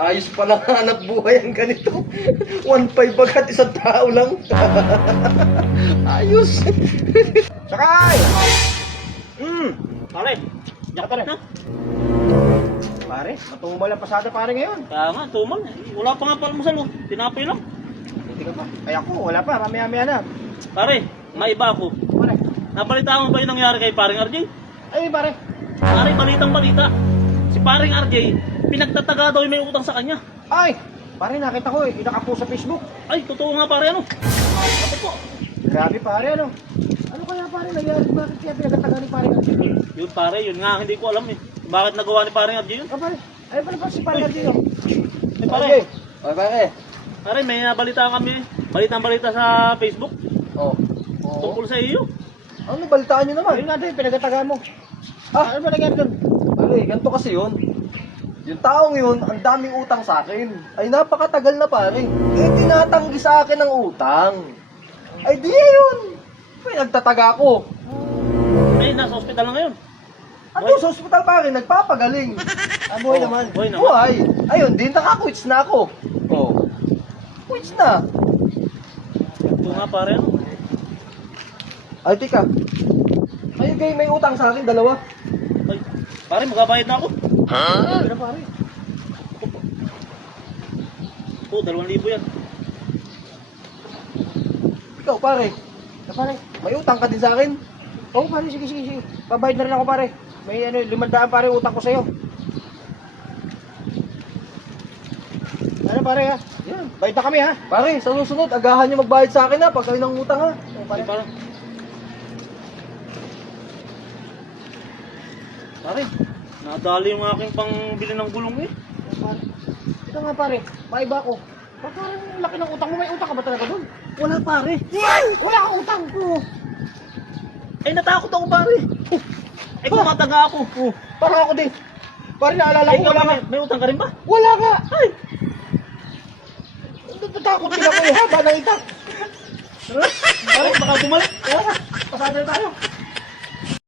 Ayos palang hanap buhay ang ganito. 1.5 agad, isang tao lang. Ayos. Sakay! Pare, diyan ka pa rin ha? Pare, matumal ang pasada pare ngayon. Kaya nga, tumal. Wala pa nga pala mo sa loob. Tinapay lang. Hindi ka pa. Ay ako, wala pa. Mamaya-maya na. Pare, may iba ako. Pare. Nabalita mo ba yung nangyari kay paring RJ? Ay, pare. Pare, balitang balita. Si paring RJ, pinagtataga daw yung may utang sa kanya. Ay! Pare, nakita ko eh. Nakapost sa Facebook. Ay, totoo nga pare ano. Ako po. Grabe pare, ano? Ano kaya pare nangyari? Bakit kaya pinagkataga ni pare RJ? Yun pare, yun nga hindi ko alam eh. Bakit nagawa ni paring RJ yun? Ah, pare. Ay, pala pa si pare RJ yun. Ay pare, Ay, pare. pare may nabalita kami. Balita sa Facebook. Oh. Tungkol sa iyo. Ano balitaan nyo naman? Ayun nga din, pinagkatagaan mo. Ah, Ano ba nangyari doon? pare, ganito kasi yun. Yung taong yun, ang daming utang sa akin. Ay, napakatagal na pare. Eh, tinatanggi sa akin ang utang. Ay, di yun. Pinagtataga ko. Ay, nasa ospital na ngayon. Ano sa ospital pare, nagpapagaling. Ah, buhay naman. Boy naman. Buhay. Ayun, din nakakwits na ako. Oh. Quits na. Ito nga pare ano. Ay, tika. Ayun kayo, may utang sa akin, dalawa. Ay, pare magbabayad na ako. Ano na pare? Oo, 2,000 yan. Ikaw pare, Ah, pare. may utang ka din sa akin. Oo, pare. Sige, sige, sige. Babayad na rin ako pare. May ano, 500 pare utang ko sa'yo. Ano pare ha? Yan. Bayad na kami ha? Pare, sa susunod, agahan nyo magbayad sa akin ha, pag kayo ng utang ha. Oo, Pare, pare. pare, nadali yung aking pangbili ng gulong eh. Pare. Ito nga pare, maiba ko. Parang laki ng utang mo, may utang ka ba talaga doon? Wala pare. Wala kang utang ko. Ay, natakot ako pare. Ay, kumataga ako. Parang ako din. Pare, naalala Ay, ko, ikaw wala ba, ka. may utang ka rin ba? Wala ka. Ay, Natatakot din ako eh, haba ng itak. pare, baka bumalik. Kaya, pasada na tayo.